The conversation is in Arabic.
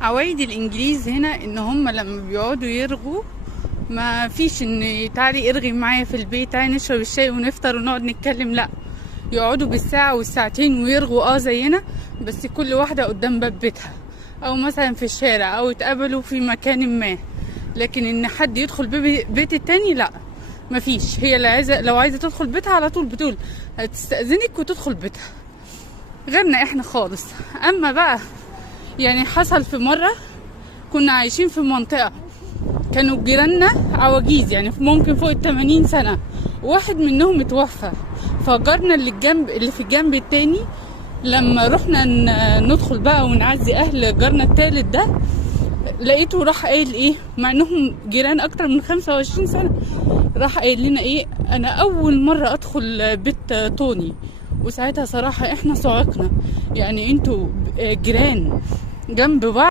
عوايد الانجليز هنا ان هم لما بيقعدوا يرغوا، ما فيش ان تعالي ارغي معايا في البيت، تعالي نشرب الشاي ونفطر ونقعد نتكلم، لا، يقعدوا بالساعة والساعتين ويرغوا زينا، بس كل واحدة قدام باب بيتها او مثلا في الشارع او يتقابلوا في مكان ما. لكن ان حد يدخل بيت التاني لا، مفيش. هي اللي عايزة، لو عايزة تدخل بيتها على طول بتقول هتستأذنك وتدخل بيتها، غيرنا احنا خالص. اما بقى يعني حصل في مرة كنا عايشين في منطقة كانوا جيراننا عواجيز، يعني ممكن فوق 80 سنة، واحد منهم اتوفى، فجارنا اللي في الجنب التاني لما رحنا ندخل بقى ونعزي اهل جارنا التالت ده، لقيته راح قايل ايه، مع انهم جيران اكتر من 25 سنة، راح قايل لنا ايه، انا اول مرة ادخل بيت طوني. وساعتها صراحة احنا صعقنا، يعني انتوا جيران جنب بعض